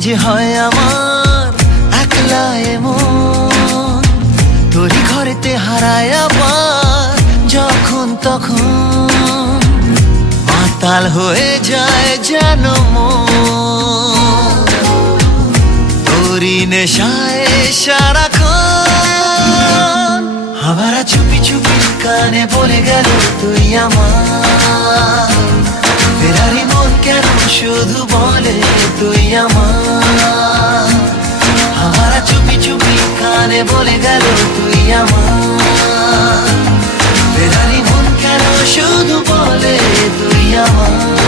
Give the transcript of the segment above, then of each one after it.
যে হয় আমার একলা এমন। তোরই ঘরেতে হারায় আবার যখন তখন। মাতাল হয়ে যায় যেন তোরই নেশায় সারাক্ষণ। আবার চুপি চুপি কানে বলে গেল তুই আমার। ফেরারি মন কেন শুধু বলে তুই আমার? আমার চুপি চুপি কানে বলে গেল তুই আমার। বেরারি মন কেন শুধু বলে তুই আমার?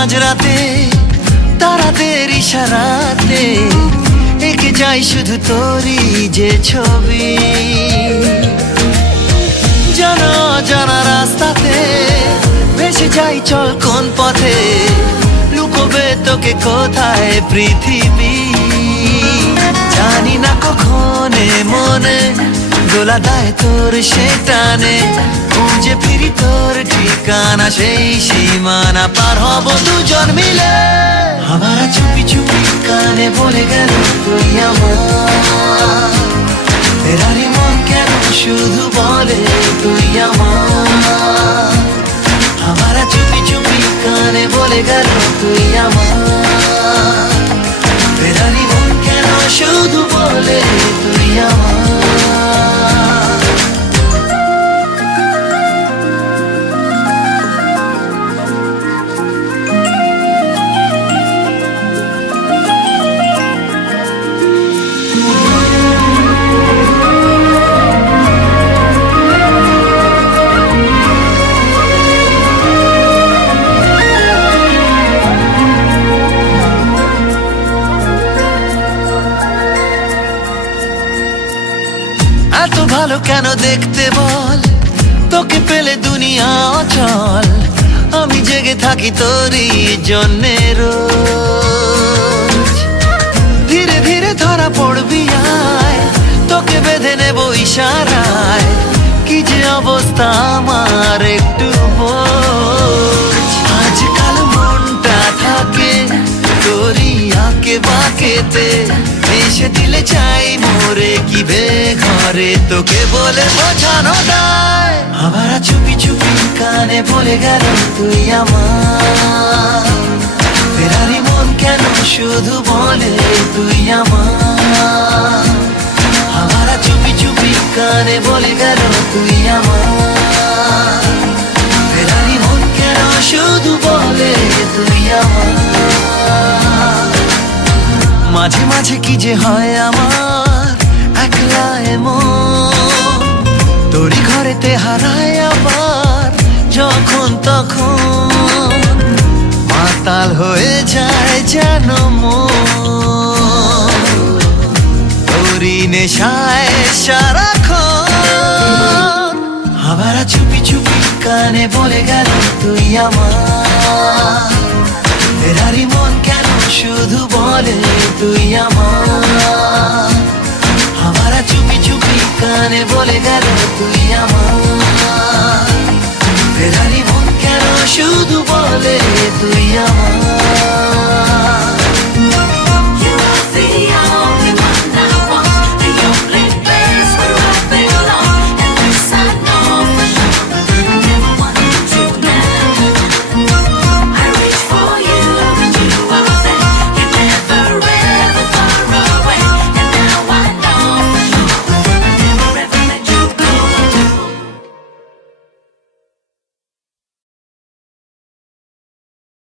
মাঝরাতে তারাদের ইশারাতে, এঁকে যাই শুধু তোরই যে ছবি। জানা জানা রাস্তাতে ভেসে যাই চল কোন পথে, লুকোবে তোকে কোথায় পৃথিবী? জানি না কখনে মনে দোলা দেয় তোর সে টানে। খুঁজে ফিরি তোর ঠিকানা, সেই সীমানা পার হব দুজন মিলে। আমার চুপি চুপি কানে বলে গেল তুই আমার। ফেরারি মন কেন শুধু বলে তুই আমার? আমার চুপি চুপি কানে বলে গেল তুই আমার। ভালো কেন দেখতে বল? তোকে পেলে দুনিয়া অচল। আমি জেগে থাকি তোরই জন্যে রোজ। ধীরে ধীরে ধরা পড়বি আয়। তোকে বেঁধে নেব ইশারায়। কি যে অবস্থা আমার একটু আজকাল মনটা থাকে তোরই আঁকে বাঁকেতে। এসে দিলে চাই মোরে কি বে ঘরে? তোকে বলে বোঝানো আবার চুপি চুপি কানে বলে গেল, তুই আমার। মন কেন শুধু বলে, তুই আমার। আবার চুপি চুপি কানে বলে গেল, তুই আমার। মাঝে মাঝে কি যে হয় আমার? একলা এমন। ঘরেতে হারায় আবার যখন তখন। মাতাল হয়ে যায় যেন মন। নেশায় সারাক্ষণ। আবার চুপি চুপি কানে বলে গেল, তুই আমার। মন শুধু বলে তুই আমার। আমারা চুপি চুপি কানে বলে গেল তুই আমার। ফেরারি মন কেন শুধু বলে তুই আমার?